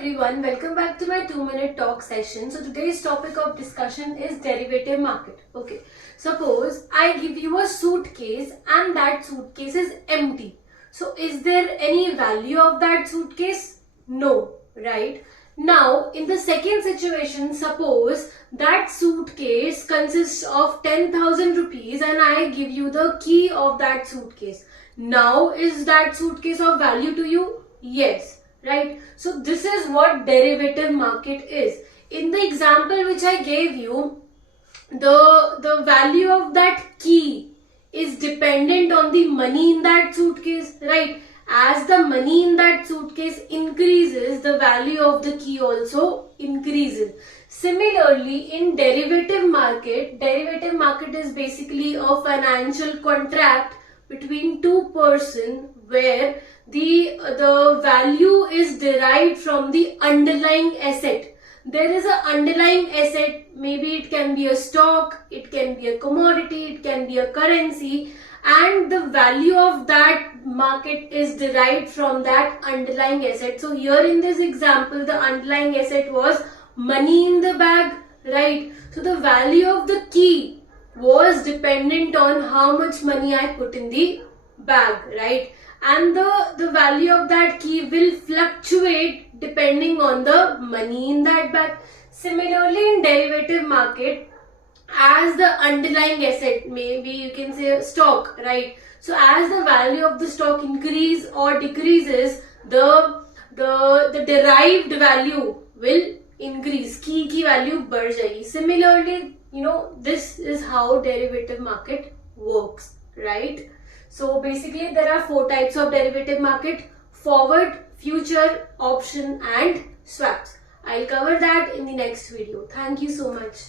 everyone, welcome back to my 2-minute talk session. So today's topic of discussion is derivative market. Okay, suppose I give you a suitcase and that suitcase is empty. So is there any value of that suitcase? No, right? Now in the second situation, suppose that suitcase consists of 10,000 rupees and I give you the key of that suitcase. Now is that suitcase of value to you? Yes. Right, so this is what derivative market is. In the example which I gave you, the value of that key is dependent on the money in that suitcase, right? As the money in that suitcase increases, the value of the key also increases. Similarly, in derivative market is basically a financial contract between two persons where the value is derived from the underlying asset. There is an underlying asset, maybe it can be a stock, it can be a commodity, it can be a currency, and the value of that market is derived from that underlying asset. So here in this example, the underlying asset was money in the bag, right? So the value of the key was dependent on how much money I put in the bag, right? And the value of that key will fluctuate depending on the money in that bag. Similarly, in derivative market, as the underlying asset, maybe you can say a stock, right? So as the value of the stock increases or decreases, the derived value will increase. Key value बढ़ जाएगी. Similarly, this is how derivative market works, right? So basically there are 4 types of derivative market: forward, future, option and swaps. I'll cover that in the next video. Thank you so much.